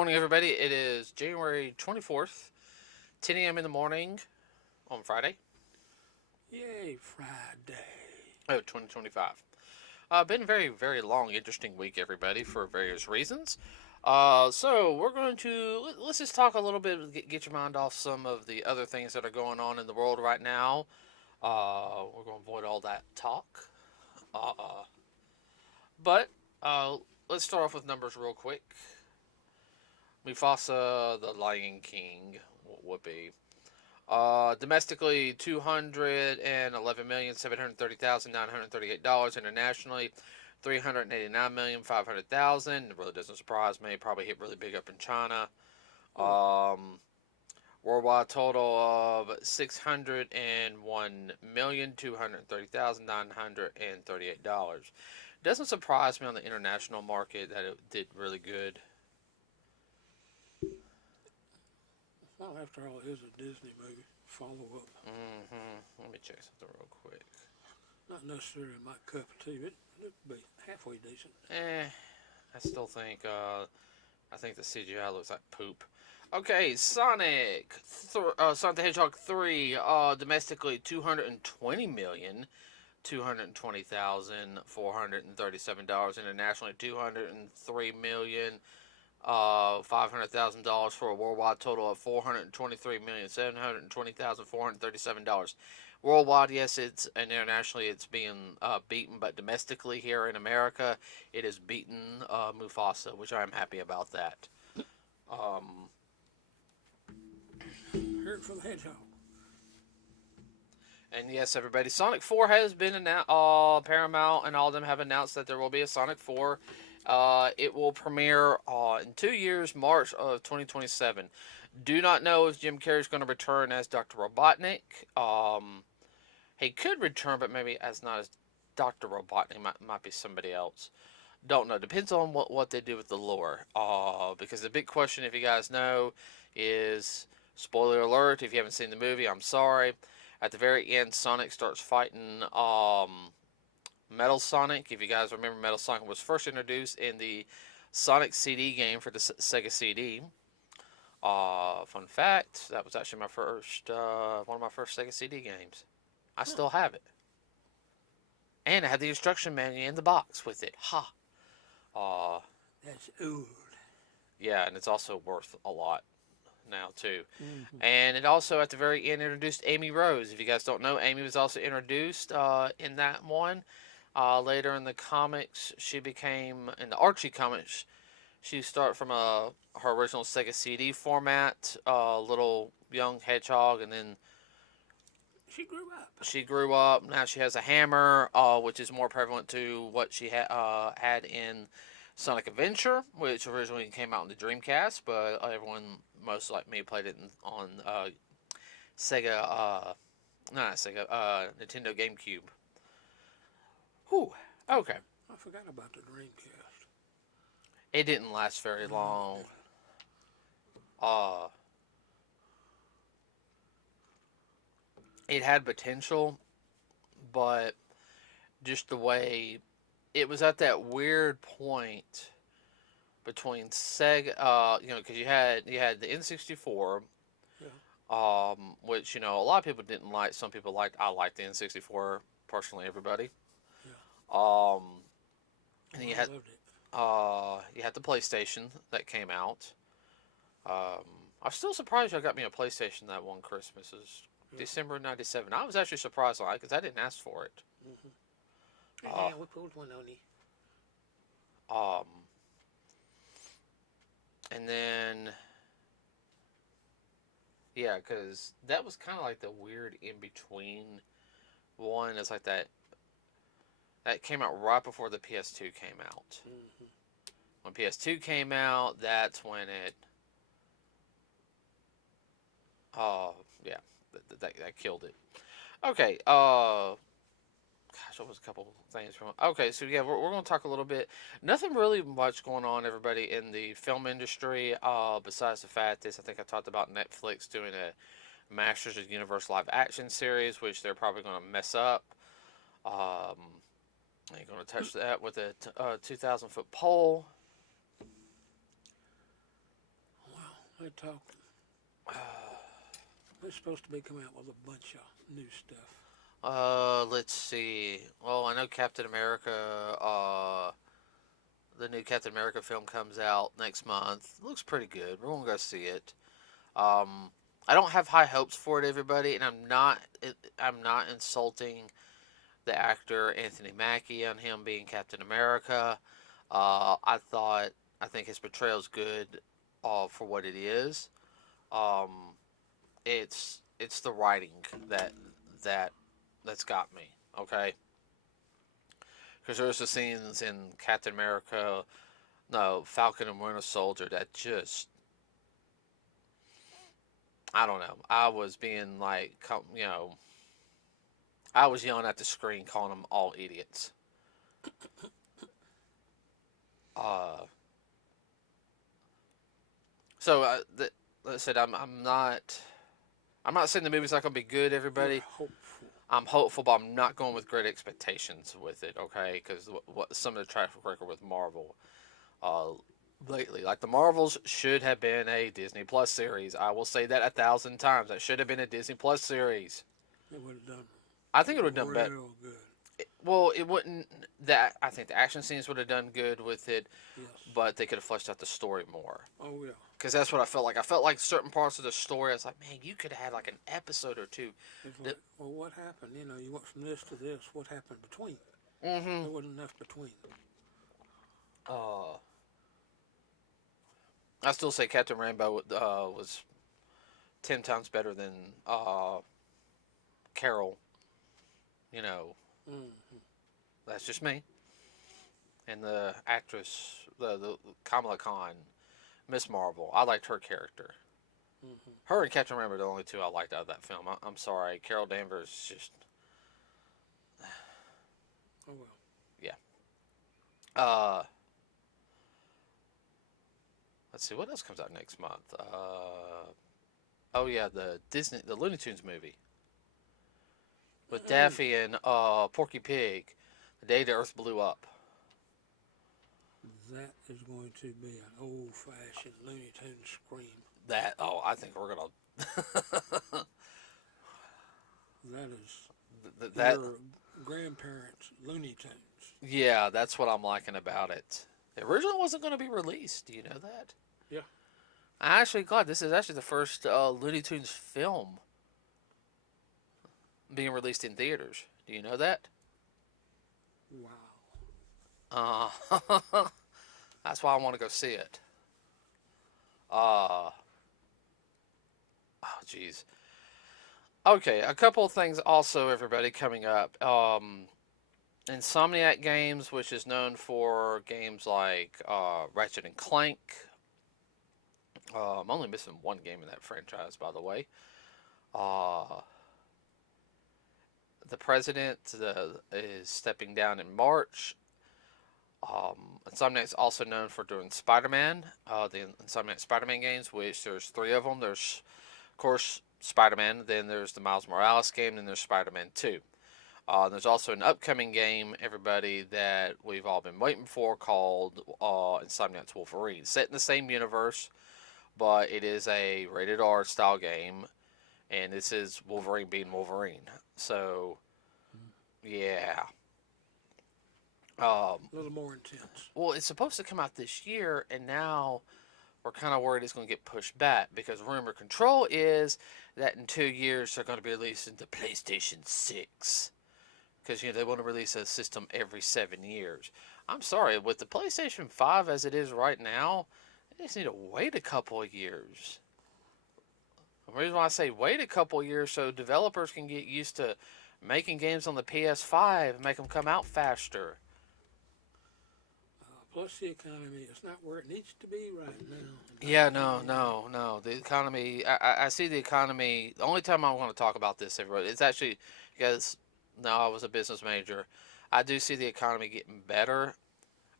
morning, everybody. It is January 24th, 10 a.m. in the morning on Friday. Yay, Friday. Oh, 2025. Been a very, very long, interesting week, everybody, for various reasons. So we're going to let's just talk a little bit, get your mind off some of the other things that are going on in the world right now. We're going to avoid all that talk. Uh, but let's start off with numbers real quick. Mufasa, the Lion King, would be. Domestically, $211,730,938. Internationally, $389,500,000. It really doesn't surprise me. Probably hit really big up in China. Worldwide total of $601,230,938. Doesn't surprise me on the international market that it did really good. Well, after all, it is a Disney movie. Follow up. Let me check something real quick. Not necessarily my cup of tea, but it'd be halfway decent. I still think I think the CGI looks like poop. Okay, Sonic, Sonic the Hedgehog 3, domestically $220,220,437. Internationally, $203,500,000 for a worldwide total of $423,720,437. Worldwide, yes, it's and internationally it's being beaten, but domestically here in America, it has beaten Mufasa, which I am happy about that. Hear it for the hedgehog. And yes, everybody, Sonic 4 has been announced. Paramount and all of them have announced that there will be a Sonic 4. It will premiere in 2 years, March of 2027. Do not know if Jim Carrey's going to return as Dr. Robotnik. He could return, but maybe as not as Dr. Robotnik. Might be somebody else. Don't know. Depends on what they do with the lore. Because the big question, if you guys know, is, spoiler alert, if you haven't seen the movie, I'm sorry. At the very end, Sonic starts fighting Metal Sonic. If you guys remember, Metal Sonic was first introduced in the Sonic CD game for the Sega CD. Fun fact, that was actually my first, one of my first Sega CD games. I still have it. And I had the instruction manual in the box with it. Ha! That's old. Yeah, and it's also worth a lot now, too. And it also, at the very end, introduced Amy Rose. If you guys don't know, Amy was also introduced in that one. Later in the comics, she became, in the Archie comics, she started from her original Sega CD format, little young hedgehog, and then She grew up. she grew up. Now she has a hammer, which is more prevalent to what she had in Sonic Adventure, which originally came out on the Dreamcast, but everyone, most like me, played it on Sega, not Sega, Nintendo GameCube. Whew. Okay. I forgot about the Dreamcast. It didn't last very long. It had potential, but just the way it was at that weird point between Sega, because you had the N64, which a lot of people didn't like. Some people liked. I liked the N64 personally. Everybody. Yeah. And I loved it. you had the PlayStation that came out. I'm still surprised y'all got me a PlayStation that one Christmas. Is December of '97. I was actually surprised on it because I didn't ask for it. Yeah, we pulled one on you. And then, yeah, because that was kind of like the weird in between one. It's like that came out right before the PS2 came out. When PS2 came out, that's when it. Yeah, that killed it. Okay. Gosh, what was a couple things from? Okay, so yeah, we're going to talk a little bit. Nothing really much going on, everybody, in the film industry. Besides the fact is, I think I talked about Netflix doing a Masters of the Universe live action series, which they're probably going to mess up. Ain't going to touch that with a 2,000-foot pole. They talking. They're supposed to be coming out with a bunch of new stuff. Let's see. Well, I know Captain America. The new Captain America film comes out next month. Looks pretty good. We're gonna go see it. Um, I don't have high hopes for it, everybody, and I'm not. I'm not insulting the actor Anthony Mackie on him being Captain America. I thought. I think his portrayal is good, for what it is. Um, it's the writing that that's got me. Okay, because there's the scenes in Captain America, no Falcon and Winter Soldier that just I don't know. I was being like, I was yelling at the screen, calling them all idiots. Uh, so like I said, I'm not saying the movie's not gonna be good, You're everybody. hopeful. I'm hopeful, but I'm not going with great expectations with it. Okay, because what some of the track record with Marvel, uh, lately, like the Marvels should have been a Disney Plus series. I will say that 1,000 times. That should have been a Disney Plus series. It would have done I think it would have done better. real good. Well, it wouldn't. That I think the action scenes would have done good with it, Yes. but they could have fleshed out the story more. Oh yeah. Because that's what I felt like. I felt like certain parts of the story, I was like, man, you could have had like an episode or two. It's That, like, well, what happened? You went from this to this. What happened between? mm-hmm. There wasn't enough between. Uh, I still say Captain Rainbow was 10 times better than Carol. You know, Mm-hmm. that's just me. And the actress, the Kamala Khan, Miss Marvel, I liked her character. Mm-hmm. Her and Captain Rainbow are the only two I liked out of that film. I'm sorry, Carol Danvers just Oh well. yeah. Uh, let's see what else comes out next month. Oh yeah, the Looney Tunes movie with Daffy and Porky Pig, the day the Earth blew up. That is going to be an old-fashioned Looney Tunes scream. I think we're gonna That is that your grandparents' Looney Tunes. yeah, that's what I'm liking about it. The original wasn't going to be released. Do you know that? Yeah. I'm actually glad this is actually the first Looney Tunes film being released in theaters. Do you know that? Wow. That's why I want to go see it. Oh, jeez. Okay, a couple of things also, everybody, coming up. Insomniac Games, which is known for games like Ratchet and Clank. I'm only missing one game in that franchise, by the way. Uh, the president is stepping down in March. Insomniac's also known for doing Spider-Man, the Insomniac Spider-Man games, which there's three of them. There's, of course, Spider-Man, then there's the Miles Morales game, then there's Spider-Man 2. There's also an upcoming game, everybody, that we've all been waiting for called Insomniac's Wolverine. Set in the same universe, but it is a rated R style game, and this is Wolverine being Wolverine. So, yeah. A little more intense. Well, it's supposed to come out this year, and now we're kind of worried it's going to get pushed back because rumor control is that in 2 years they're going to be releasing the PlayStation 6. Because they want to release a system every 7 years. I'm sorry, with the PlayStation 5 as it is right now, they just need to wait a couple of years. The reason why I say wait a couple of years so developers can get used to making games on the PS5 and make them come out faster. Plus the economy is not where it needs to be right now. Yeah, no. The economy, I see the economy. The only time I want to talk about this, everybody, it's actually because I was a business major. I do see the economy getting better.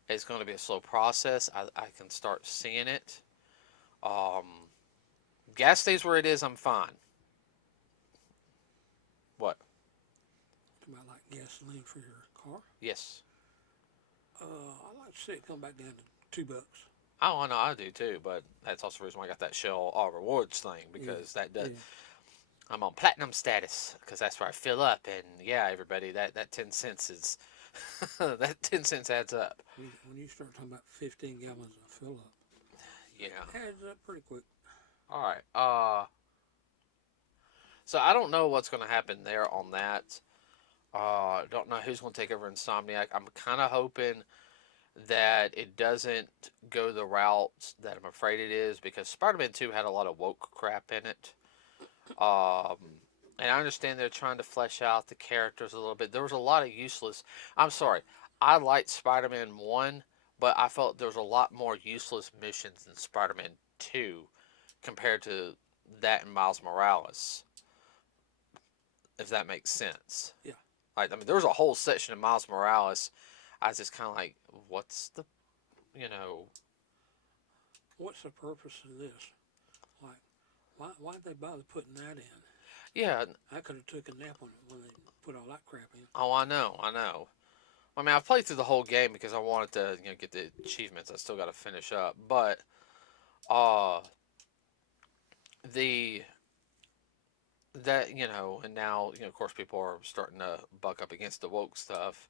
It's going to be a slow process. I can start seeing it. Gas stays where it is, I'm fine. What? About like gasoline for your car. Yes. I'd like to see it come back down to $2. Oh, I know, I do too, but that's also the reason why I got that Shell rewards thing Yeah, because that does. yeah. I'm on platinum status because that's where I fill up, and yeah, everybody, that 10 cents is that 10 cents adds up. When you start talking about 15 gallons of fill up, Yeah. adds up pretty quick. All right. So I don't know what's going to happen there on that. Don't know who's going to take over Insomniac. I'm kind of hoping that it doesn't go the route that I'm afraid it is because Spider-Man 2 had a lot of woke crap in it. Um, and I understand they're trying to flesh out the characters a little bit. There was a lot of useless. I'm sorry. I liked Spider-Man 1, but I felt there was a lot more useless missions in Spider-Man 2 compared to that in Miles Morales, if that makes sense. Yeah. Like, I mean, there was a whole section of Miles Morales. I was just kind of like, what's the, you know, What's the purpose of this? Like, why'd they bother putting that in? yeah. I could have took a nap on it when they put all that crap in. Oh, I know, I know. I mean, I've played through the whole game because I wanted to, get the achievements. I still got to finish up, but uh, the and now of course, people are starting to buck up against the woke stuff.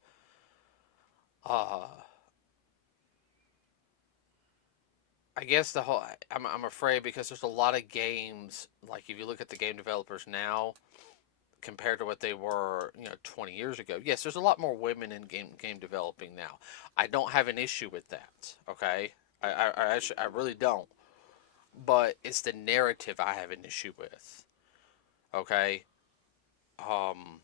Uh, I guess the whole I'm afraid because there's a lot of games. Like if you look at the game developers now compared to what they were 20 years ago. Yes, there's a lot more women in game developing now. I don't have an issue with that. Okay, I really don't. But it's the narrative I have an issue with. Okay, um,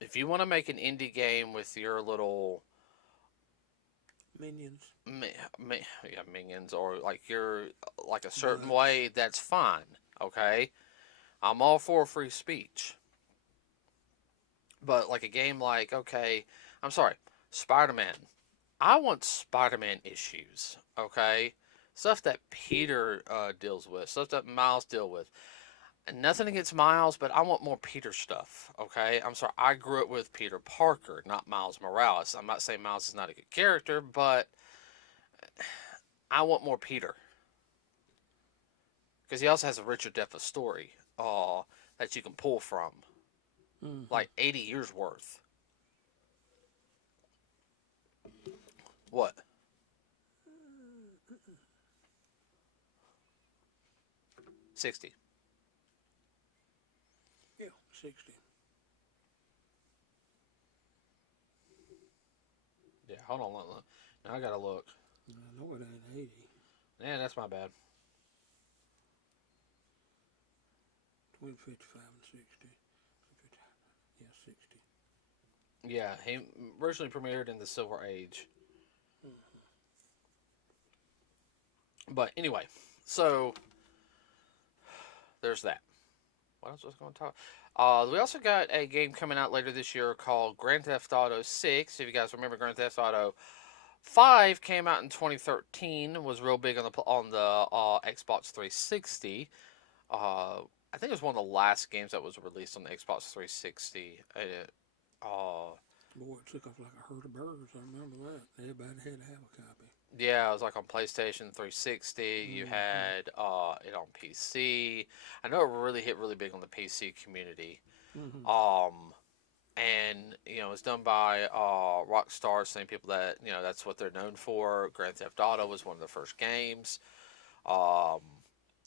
if you want to make an indie game with your little Minions, yeah, minions or like your like a certain bugs. way, that's fine. Okay, I'm all for free speech. But like a game like okay, I'm sorry, Spider-Man. I want Spider-Man issues. Okay, stuff that Peter deals with, stuff that Miles deal with. And nothing against Miles, but I want more Peter stuff. Okay, I'm sorry. I grew up with Peter Parker, not Miles Morales. I'm not saying Miles is not a good character, but I want more Peter because he also has a richer depth of story that you can pull from, Mm-hmm. like 80 years worth. What? 60. Yeah, 60. Yeah, hold on. Now I gotta look. I know it ain't 80. Yeah, that's my bad. Between 55 and 60. Yeah, 60. Yeah, he originally premiered in the Silver Age. Mm-hmm. But anyway, so there's that. What else was I going to talk? We also got a game coming out later this year called Grand Theft Auto 6. If you guys remember, Grand Theft Auto 5 came out in 2013. Was real big on the Xbox 360. Uh, I think it was one of the last games that was released on the Xbox 360. Boy, it took off like a herd of birds. I remember that. Everybody had to have a copy. Yeah, it was like on PlayStation 360. You Mm-hmm. had it on PC. I know it really hit really big on the PC community. Mm-hmm. Um, and it's done by Rockstar, same people that that's what they're known for. Grand Theft Auto was one of the first games. Um,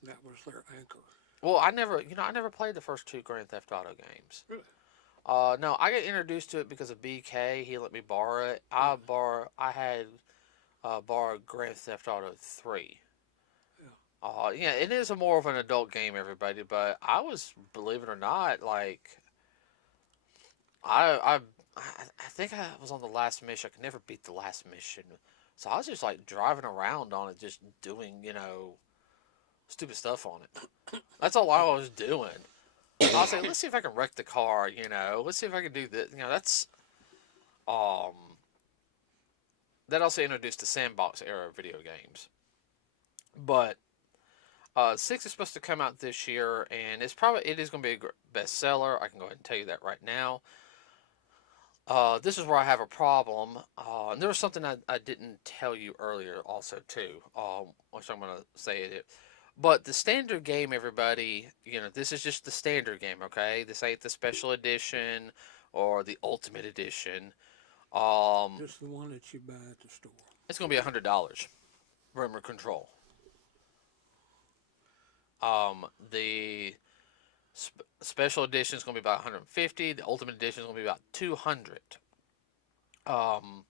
That was their anchor. well, I never played the first two Grand Theft Auto games. Really? No, I got introduced to it because of BK. He let me borrow it. Yeah. I had borrowed Grand Theft Auto 3. Yeah. Yeah, it is a more of an adult game, everybody. But I was, believe it or not, like I I I think I was on the last mission. I could never beat the last mission, so I was just like driving around on it, just doing stupid stuff on it. That's all I was doing. I was like, let's see if I can wreck the car. Let's see if I can do this. That's um that also introduced the sandbox era of video games. But 6 is supposed to come out this year, and it is going to be a bestseller. I can go ahead and tell you that right now. This is where I have a problem. And there was something I didn't tell you earlier, also too. Which I'm gonna say it. But the standard game, everybody, this is just the standard game. Okay, this ain't the special edition or the ultimate edition. Um, Just the one that you buy at the store. it's gonna be $100. Remote control. The special edition is gonna be about 150. The ultimate edition is gonna be about 200. Um,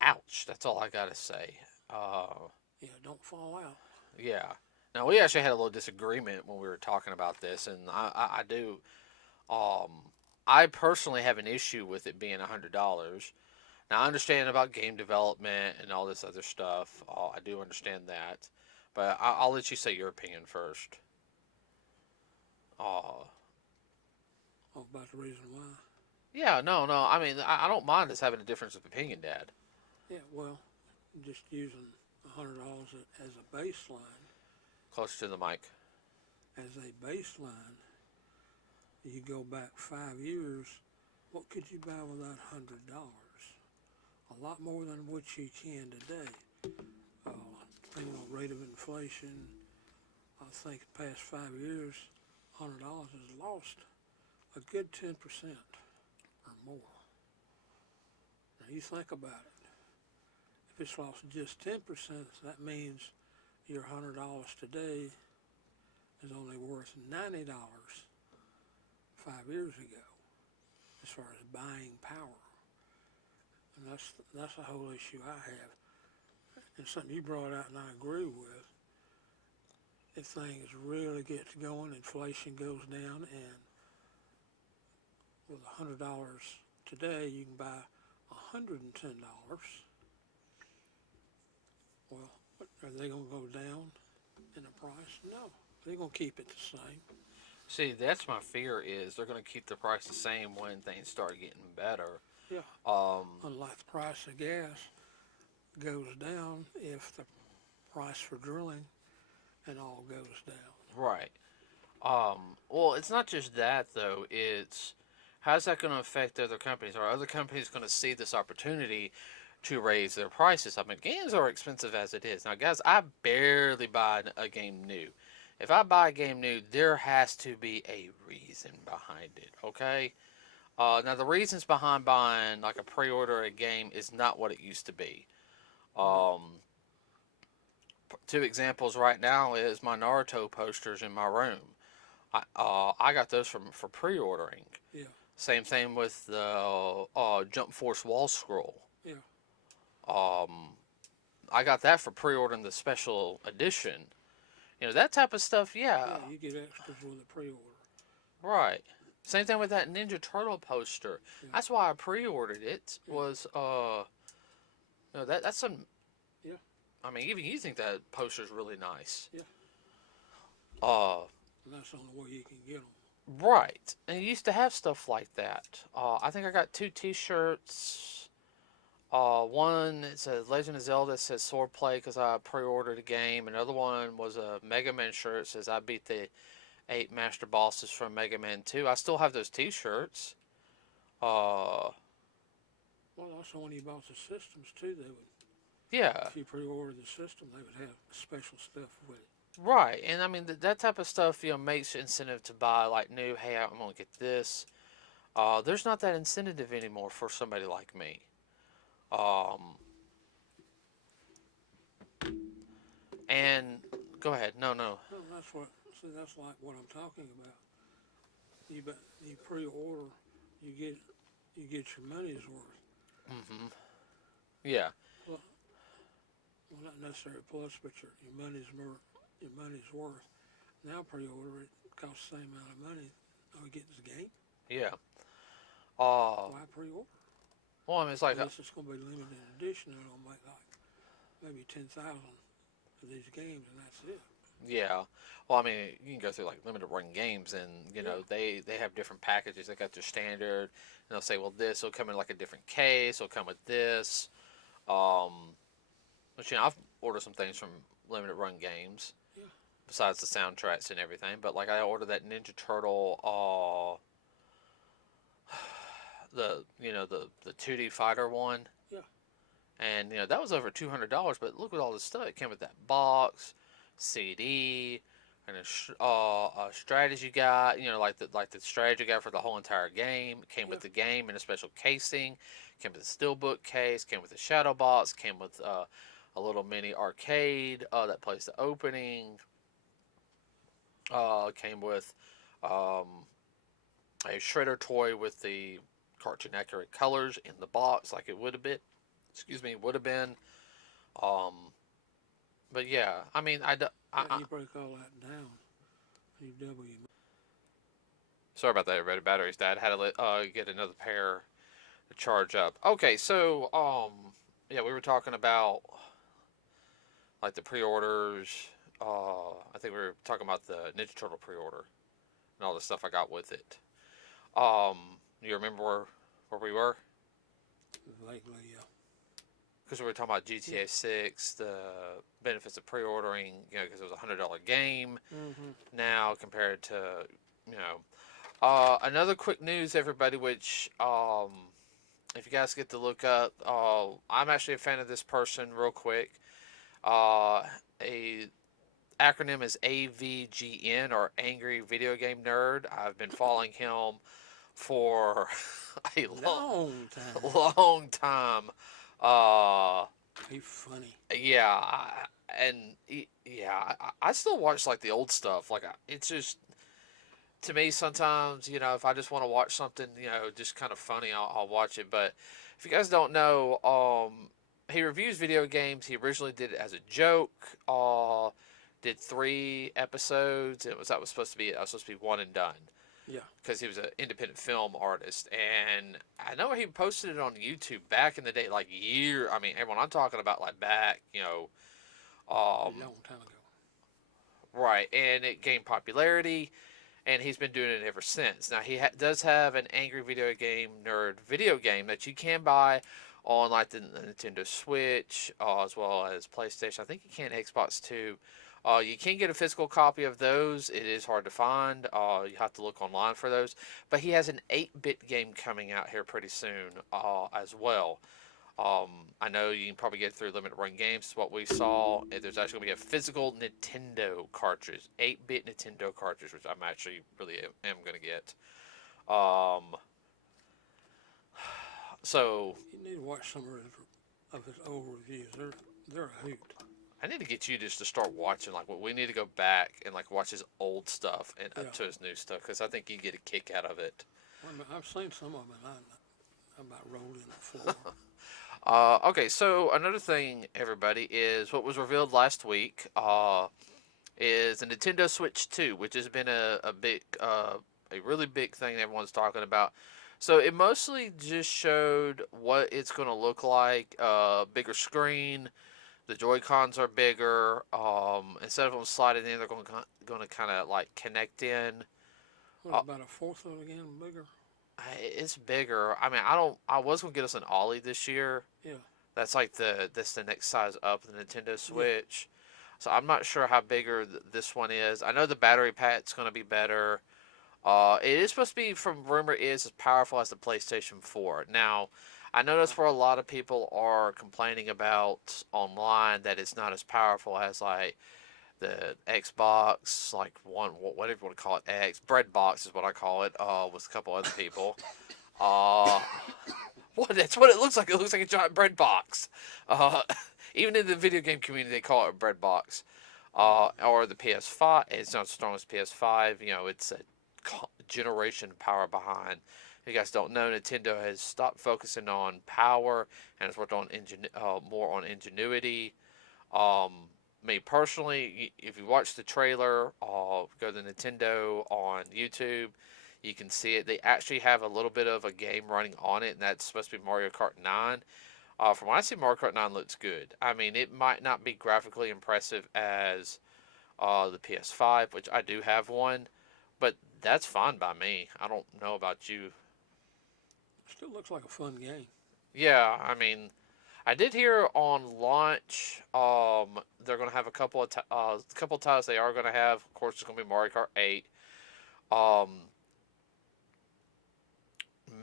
ouch. That's all I gotta say. Yeah, don't fall out. Yeah. Now we actually had a little disagreement when we were talking about this, and I do. Um, I personally have an issue with it being $100. Now I understand about game development and all this other stuff. I do understand that, but I'll let you say your opinion first. Uh, Oh, about the reason why. yeah, no, no. I mean, I don't mind us having a difference of opinion, Dad. Yeah, well, just using $100 as a baseline. Closer to the mic. As a baseline, you go back 5 years. What could you buy with that $100? A lot more than what you can today. Uh, Depending on rate of inflation, I think the past 5 years, $100 has lost a good 10% or more. Now you think about it. If it's lost just 10%, that means your $100 today is only worth $90 5 years ago, as far as buying power. And that's the whole issue I have. And something you brought out and I agree with. If things really get going, inflation goes down, and with $100 today, you can buy $110. Well, are they going to go down in the price? No, they're going to keep it the same. See, that's my fear is they're going to keep the price the same when things start getting better. Yeah, Um, unlike the price of gas goes down if the price for drilling and all goes down. right. Well, it's not just that though. It's how's that going to affect other companies? Are other companies going to see this opportunity to raise their prices? I mean, games are expensive as it is. Now, guys, I barely buy a game new. If I buy a game new, there has to be a reason behind it. Okay. Now the reasons behind buying like a pre-order a game is not what it used to be. No. Um, Two examples right now is my Naruto posters in my room. I got those from for pre-ordering. Yeah, Same thing with the Jump Force wall scroll. yeah, Um, I got that for pre-ordering the special edition. That type of stuff. yeah. Yeah, You get extras with a pre-order. right. Same thing with that Ninja Turtle poster. Yeah, That's why I pre-ordered it. yeah, Was that's some. yeah, I mean, even you think that poster's really nice. yeah. Uh, And that's the only way you can get them. right. And you used to have stuff like that. I think I got two T-shirts. One it says Legend of Zelda. It says Swordplay because I pre-ordered a game. Another one was a Mega Man shirt. It says I beat the 8 master bosses from Mega Man 2. I still have those T-shirts. Uh, Well, also when you bought the systems too, they would, yeah, if you pre-ordered the system, they would have special stuff with it. right. And I mean that type of stuff, makes incentive to buy like new. Hey, I'm gonna get this. There's not that incentive anymore for somebody like me. Um, and go ahead. No, no. Well, that's like what I'm talking about. You pre-order, you get you get your money's worth. Hmm. Yeah. Well, not necessarily plus, but your money's worth. Now pre-order it costs the same amount of money. Oh, we get this game. Yeah. Uh, Why pre-order? well, I mean, it's like, Unless it's going to be limited edition, and it'll make like maybe 10,000 of these games, and that's it. yeah. Well, I mean, you can go through like limited run games, and Yeah, they have different packages. They got their standard, and they'll say, well, this will come in like a different case. It'll come with this. Um, but I've ordered some things from limited run games yeah, besides the soundtracks and everything. But like, I ordered that Ninja Turtle. the 2D fighter one, Yeah. and that was over $200. But look at all this stuff. It came with that box, CD, and a strategy guide. Like the strategy guide for the whole entire game. It came Yeah. with the game in a special casing. Came with a steelbook case. Came with a shadow box. Came with a little mini arcade that plays the opening. Came with um, a shredder toy with the cartoon accurate colors in the box, like it would have been. Excuse me, would have been. Um, but yeah, I mean, Yeah, you break all that down. You double your. sorry about that, everybody. Batteries died. Had to get another pair to charge up. Okay, so yeah, we were talking about like the pre-orders. I think we were talking about the Ninja Turtle pre-order and all the stuff I got with it. Um, you remember where we were? Vaguely, yeah. Because we were talking about GTA 6, the benefits of pre-ordering, because it was $100 game Mm-hmm. now compared to, another quick news, everybody, which, if you guys get to look up, I'm actually a fan of this person, real quick. A acronym is AVGN, or Angry Video Game Nerd. I've been following him for a Long time. long time. Uh, He's funny. yeah, yeah, I still watch like the old stuff. Like it's just, to me, sometimes if I just want to watch something just kind of funny, I'll watch it. But if you guys don't know, he reviews video games. He originally did it as a joke. Did 3 episodes. That was supposed to be it. I was supposed to be one and done, Yeah. because he was an independent film artist. And I know he posted it on YouTube back in the day, like I mean, when I'm talking about like back, A long time ago. right, and it gained popularity, and he's been doing it ever since. Now he does have an Angry Video Game Nerd video game that you can buy on like the Nintendo Switch, as well as PlayStation. I think you can Xbox too. You can get a physical copy of those. It is hard to find. You have to look online for those. But he has an 8-bit game coming out here pretty soon as well. I know you can probably get it through Limited Run Games. What we saw, there's actually going to be a physical Nintendo cartridge, 8-bit Nintendo cartridge, which I'm actually really am going to get. So You need to watch some of his old reviews. They're a hoot. I need to get you just to start watching. Like, we need to go back and like watch his old stuff and up to his new stuff, because I think you get a kick out of it. Well, I've seen some of them, and I about rolled in the floor. Okay, so another thing, everybody, is what was revealed last week. Is a Nintendo Switch 2, which has been a really big thing everyone's talking about. So it mostly just showed what it's going to look like. Bigger screen. The Joy Cons are bigger. Instead of them sliding in, they're going to kind of like connect in. About a fourth of it again, bigger. It's bigger. I mean, I was going to get us an Ollie this year. Yeah. That's like that's the next size up the Nintendo Switch. Yeah. So I'm not sure how bigger this one is. I know the battery pack's going to be better. It is supposed to be, from rumor, is as powerful as the PlayStation 4. Now, I noticed where a lot of people are complaining about online that it's not as powerful as like the Xbox, like whatever you want to call it, Bread Box is what I call it, with a couple other people. That's what it looks like. It looks like a giant bread box. Even in the video game community, they call it a bread box. Or the PS5. It's not as strong as PS5. It's a generation power behind. If you guys don't know, Nintendo has stopped focusing on power and has worked on more on ingenuity. Me personally, if you watch the trailer, go to Nintendo on YouTube. You can see it. They actually have a little bit of a game running on it, and that's supposed to be Mario Kart 9. From what I see, Mario Kart 9 looks good. I mean, it might not be graphically impressive as the PS5, which I do have one, but that's fine by me. I don't know about you. Still looks like a fun game. Yeah, I mean, I did hear on launch, they're going to have a couple of titles they are going to have. Of course, it's going to be Mario Kart 8.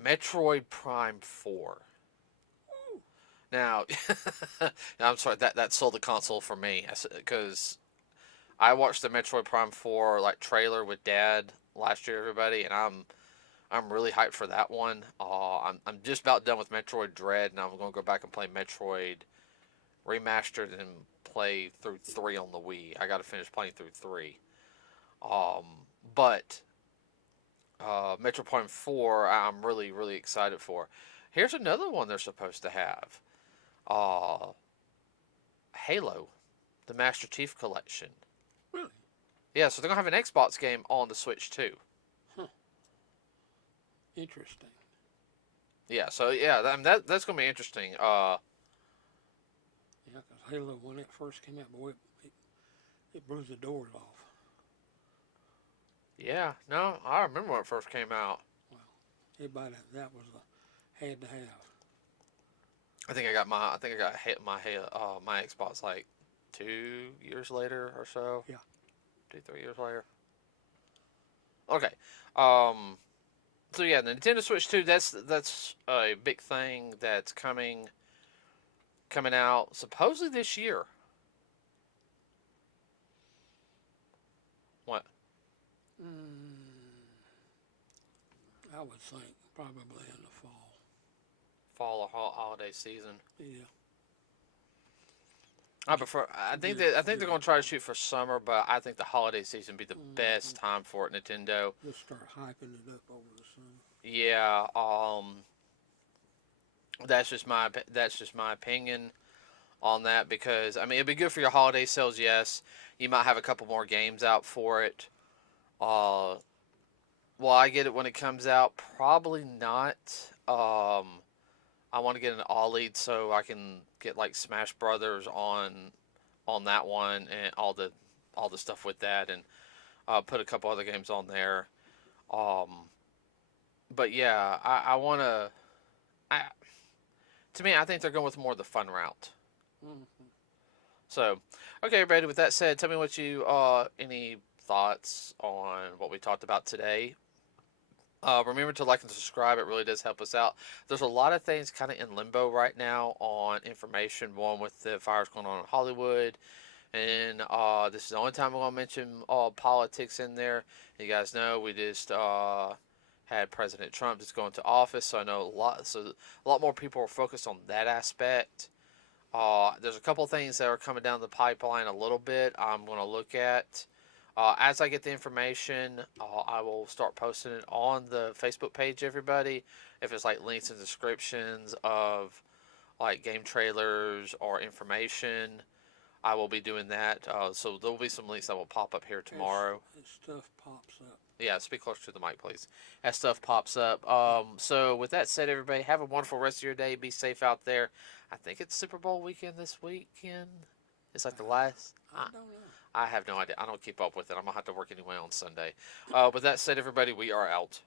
Metroid Prime 4. Ooh, Now, I'm sorry, that sold the console for me because I watched the Metroid Prime 4 like trailer with Dad last year, everybody, and I'm really hyped for that one. I'm just about done with Metroid Dread, and I'm gonna go back and play Metroid Remastered and play through 3 on the Wii. I got to finish playing through 3. Um, but Metroid Prime 4, I'm really really excited for. Here's another one they're supposed to have. Uh, Halo, the Master Chief Collection. really? Yeah, so they're gonna have an Xbox game on the Switch too. Huh. Interesting. Yeah, so yeah, that's gonna be interesting. Yeah, because Halo, when it first came out, boy, it blew the doors off. Yeah, no, I remember when it first came out. Well, everybody, that was a had to have. I think I got hit my Xbox like 2 years later or so. Yeah. 2 3 years later. Okay. Um. So yeah, the Nintendo Switch 2. That's a big thing that's coming out supposedly this year. What? Mm, I would think probably in the fall. Fall or holiday season. Yeah. I prefer. I think they're going to try to shoot for summer, but I think the holiday season would be the best time for it. Nintendo. Just start hyping it up over the summer. Yeah. That's just my opinion on that because I mean it'd be good for your holiday sales. Yes, you might have a couple more games out for it. Uh, well, I get it when it comes out. Probably not. I want to get an all lead so I can get like Smash Brothers on that one and all the stuff with that and put a couple other games on there. Um, but yeah, I want to. I To me, I think they're going with more of the fun route. Mm-hmm. So, okay, everybody. With that said, tell me what you any thoughts on what we talked about today. Remember to like and subscribe. It really does help us out. There's a lot of things kind of in limbo right now on information. One with the fires going on in Hollywood, and this is the only time I'm going to mention politics in there. You guys know we just had President Trump just go into office, so I know a lot more people are focused on that aspect. There's a couple things that are coming down the pipeline a little bit. I'm going to look at. As I get the information, I will start posting it on the Facebook page, everybody. If it's like links and descriptions of like game trailers or information, I will be doing that. So there will be some links that will pop up here tomorrow. As stuff pops up. Yeah, speak closer to the mic, please. As stuff pops up. So with that said, everybody, have a wonderful rest of your day. Be safe out there. I think it's Super Bowl weekend this weekend. It's like the last. I don't know. I have no idea. I don't keep up with it. I'm going to have to work anyway on Sunday. With that said, everybody, we are out.